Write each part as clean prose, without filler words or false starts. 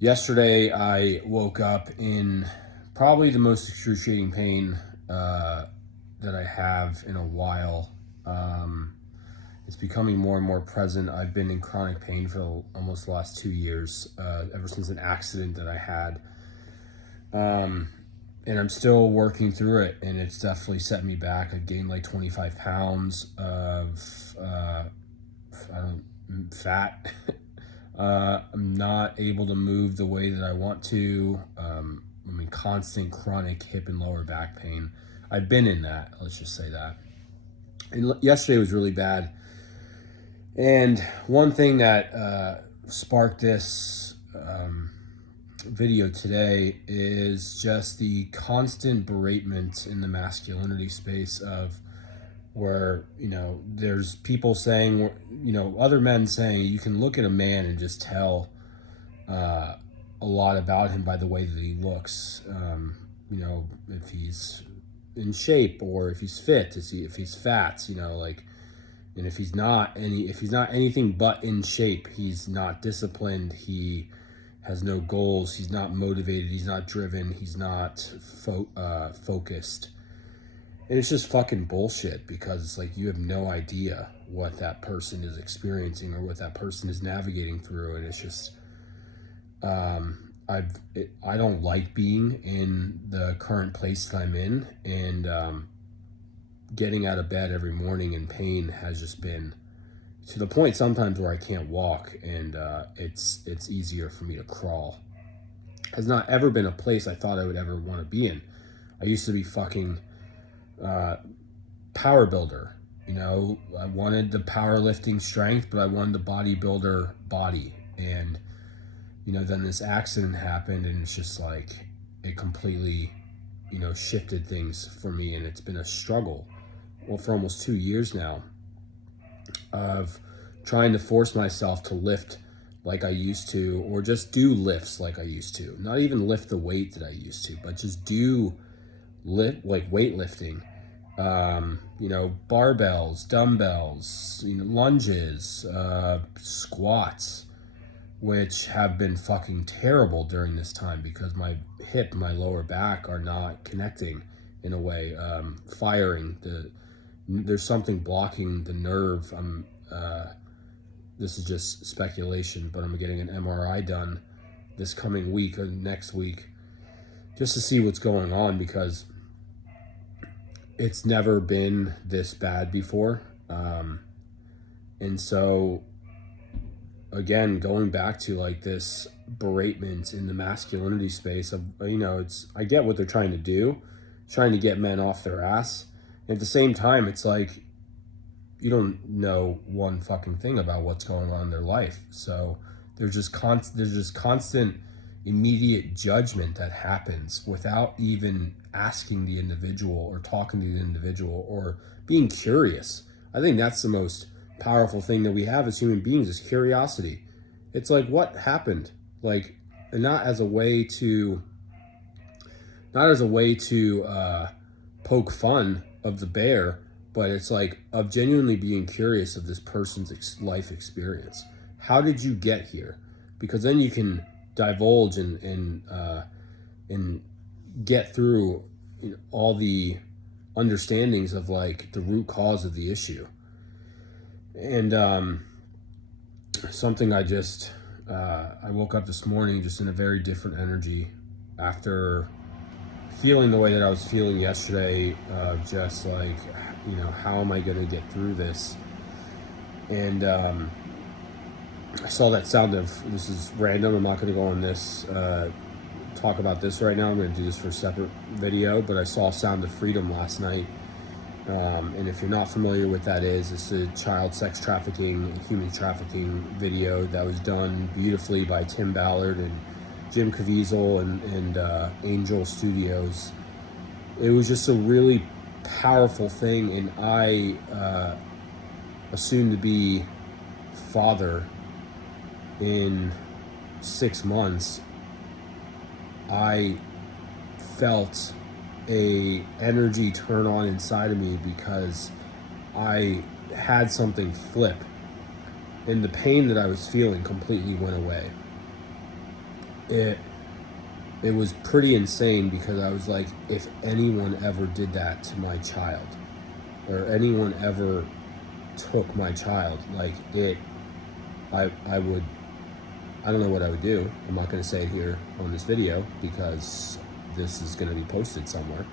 Yesterday, I woke up in probably the most excruciating pain that I have in a while. It's becoming more and more present. I've been in chronic pain for almost the last 2 years, ever since an accident that I had. And I'm still working through it, and it's definitely set me back. I've gained like 25 pounds of fat. I'm not able to move the way that I want to. I'm in constant chronic hip and lower back pain. I've been in that, let's just say that. And yesterday was really bad. And one thing that sparked this video today is just the constant beratement in the masculinity space of where, there's people saying, other men saying you can look at a man and just tell a lot about him by the way that he looks. If he's in shape or if he's fit, to see if he's fat, and if he's not anything but in shape, he's not disciplined, he has no goals, he's not motivated, he's not driven, he's not focused. And it's just fucking bullshit, because it's like you have no idea what that person is experiencing or what that person is navigating through. And it's just, I don't like being in the current place that I'm in, and getting out of bed every morning in pain has just been to the point sometimes where I can't walk, and it's easier for me to crawl. Has not ever been a place I thought I would ever want to be in. I used to be fucking power builder. I wanted the powerlifting strength, but I wanted the bodybuilder body. And then this accident happened, and it's just like it completely shifted things for me. And it's been a struggle, well, for almost 2 years now, of trying to force myself to lift like I used to, or just do lifts like I used to. Not even lift the weight that I used to, but just do lift, like weightlifting, barbells, dumbbells, lunges, squats, which have been fucking terrible during this time because my hip and my lower back are not connecting in a way, firing. There's something blocking the nerve. This is just speculation, but I'm getting an MRI done this coming week or next week just to see what's going on, because it's never been this bad before. And so, again, going back to like this beratement in the masculinity space of, I get what they're trying to do, trying to get men off their ass. And at the same time, it's like, you don't know one fucking thing about what's going on in their life. So there's just constant immediate judgment that happens without even asking the individual or talking to the individual or being curious. I think that's the most powerful thing that we have as human beings, is curiosity. It's like, what happened? Like, and not as a way to poke fun of the bear, but it's like of genuinely being curious of this person's life experience. How did you get here? Because then you can divulge and get through all the understandings of like the root cause of the issue. And something I woke up this morning just in a very different energy after feeling the way that I was feeling yesterday, just like, how am I going to get through this? And I saw that sound of, this is random, I'm not going to go on this, talk about this right now, I'm going to do this for a separate video, but I saw Sound of Freedom last night. And if you're not familiar with that it's a child sex trafficking, human trafficking video that was done beautifully by Tim Ballard and Jim Caviezel and Angel Studios. It was just a really powerful thing, and I, a soon-to-be father in 6 months, I felt a energy turn on inside of me because I had something flip, and the pain that I was feeling completely went away. it was pretty insane, because I was like, if anyone ever did that to my child, or anyone ever took my child, like I would, I don't know what I would do. I'm not going to say it here on this video because this is going to be posted somewhere.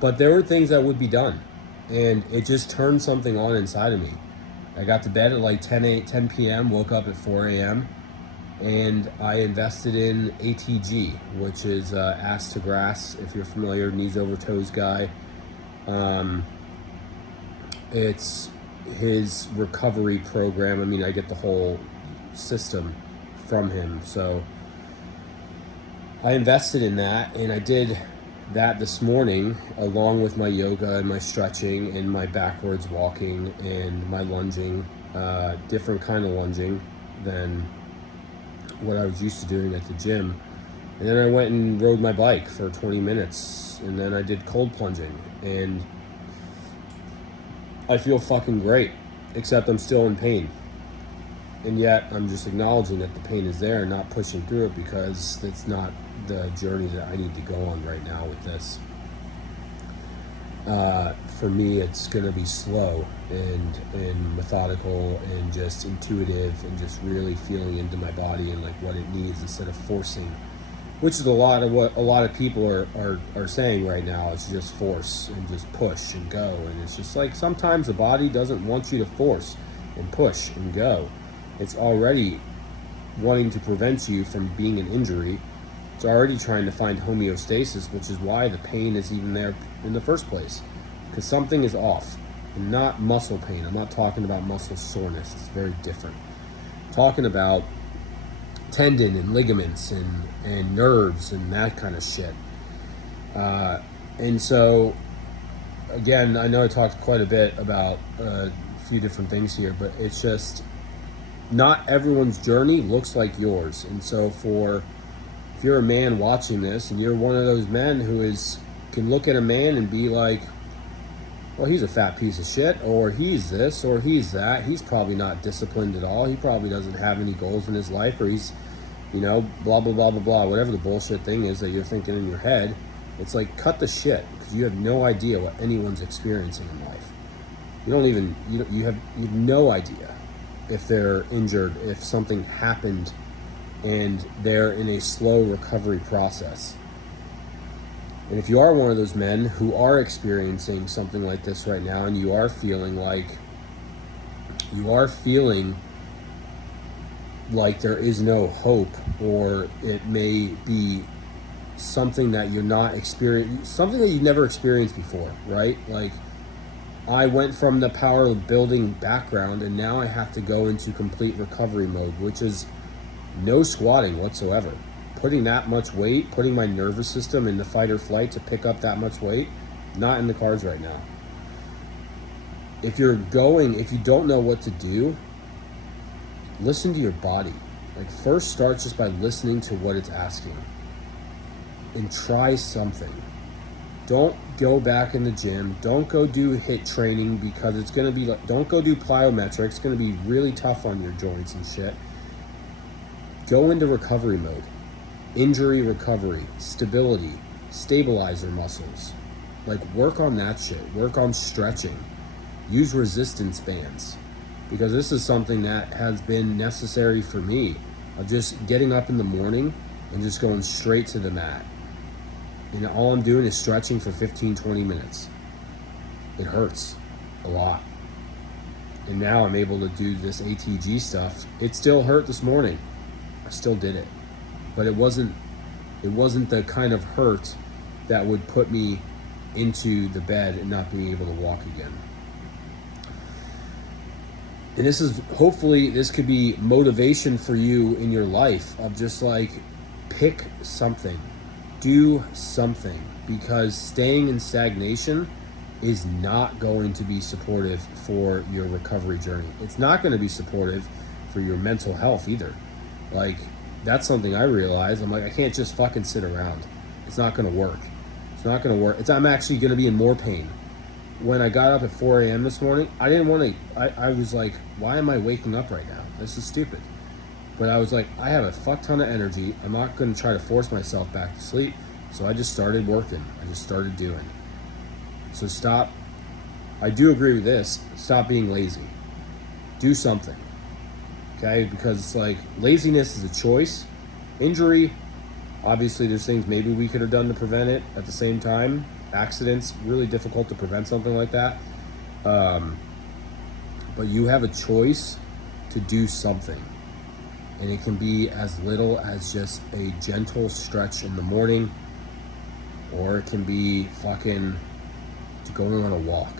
But there were things that would be done, and it just turned something on inside of me. I got to bed at like 10 p.m., woke up at 4 a.m., and I invested in ATG, which is ass to grass, if you're familiar, knees over toes guy. It's his recovery program. I mean, I get the whole system from him. So I invested in that, and I did that this morning along with my yoga and my stretching and my backwards walking and my lunging, different kind of lunging than what I was used to doing at the gym. And then I went and rode my bike for 20 minutes, and then I did cold plunging, and I feel fucking great, except I'm still in pain. And yet I'm just acknowledging that the pain is there and not pushing through it, because it's not the journey that I need to go on right now with this. For me, it's going to be slow and methodical and just intuitive, and just really feeling into my body and like what it needs, instead of forcing, which is a lot of what a lot of people are saying right now. It's just force and just push and go. And it's just like, sometimes the body doesn't want you to force and push and go. It's already wanting to prevent you from being an injury. It's already trying to find homeostasis, which is why the pain is even there in the first place. Because something is off. And not muscle pain. I'm not talking about muscle soreness. It's very different. I'm talking about tendon and ligaments and nerves and that kind of shit. And so, again, I know I talked quite a bit about a few different things here, but it's just, not everyone's journey looks like yours. And so if you're a man watching this, and you're one of those men who can look at a man and be like, well, he's a fat piece of shit, or he's this, or he's that, he's probably not disciplined at all, he probably doesn't have any goals in his life, or he's, blah, blah, blah, blah, blah, whatever the bullshit thing is that you're thinking in your head. It's like, cut the shit, because you have no idea what anyone's experiencing in life. You have no idea if they're injured, if something happened, and they're in a slow recovery process. And if you are one of those men who are experiencing something like this right now, and you are feeling like there is no hope, or it may be something that you're not experiencing, something that you've never experienced before, right? Like, I went from the power building background, and now I have to go into complete recovery mode, which is no squatting whatsoever. Putting that much weight, putting my nervous system in the fight or flight to pick up that much weight, not in the cards right now. If you don't know what to do, listen to your body. Like, first start just by listening to what it's asking, and try something. Don't go back in the gym. Don't go do HIIT training, because it's going to be like, don't go do plyometrics. It's going to be really tough on your joints and shit. Go into recovery mode. Injury recovery, stability, stabilizer muscles. Like, work on that shit. Work on stretching. Use resistance bands, because this is something that has been necessary for me, of just getting up in the morning and just going straight to the mat. And all I'm doing is stretching for 15-20 minutes. It hurts a lot. And now I'm able to do this ATG stuff. It still hurt this morning. I still did it. But it wasn't the kind of hurt that would put me into the bed and not being able to walk again. And hopefully this could be motivation for you in your life, of just like, pick something, do something, because staying in stagnation is not going to be supportive for your recovery journey. It's not going to be supportive for your mental health either. Like, that's something I realized. I'm like, I can't just fucking sit around. It's not going to work. It's not going to work. I'm actually going to be in more pain. When I got up at 4 a.m. this morning, I didn't want to, I was like, why am I waking up right now? This is stupid. But I was like, I have a fuck ton of energy. I'm not going to try to force myself back to sleep. So I just started working. I just started doing. So stop. I do agree with this. Stop being lazy. Do something. Okay? Because it's like laziness is a choice. Injury, obviously there's things maybe we could have done to prevent it at the same time. Accidents, really difficult to prevent something like that. But you have a choice to do something. And it can be as little as just a gentle stretch in the morning, or it can be fucking going on a walk.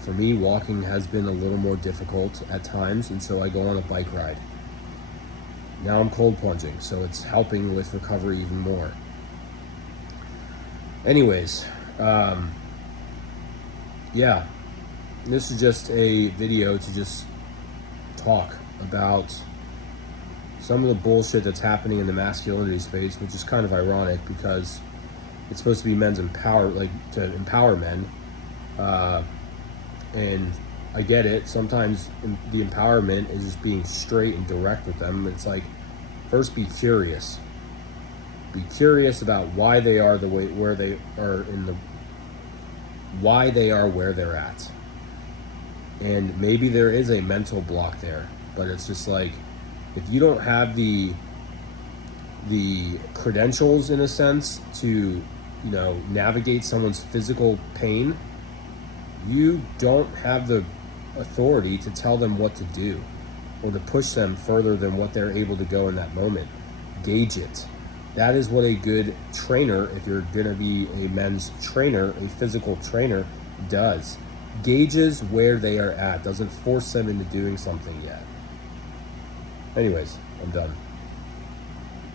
For me, walking has been a little more difficult at times, and so I go on a bike ride. Now I'm cold plunging, so it's helping with recovery even more. Anyways, yeah, this is just a video to just talk about some of the bullshit that's happening in the masculinity space, which is kind of ironic because it's supposed to be to empower men. And I get it. Sometimes the empowerment is just being straight and direct with them. It's like, first be curious. Be curious about why they are where they are why they are where they're at. And maybe there is a mental block there, but it's just like, if you don't have the credentials in a sense to, navigate someone's physical pain, you don't have the authority to tell them what to do or to push them further than what they're able to go in that moment. Gauge it. That is what a good trainer, if you're going to be a men's trainer, a physical trainer, does. Gauges where they are at, doesn't force them into doing something yet. Anyways, I'm done.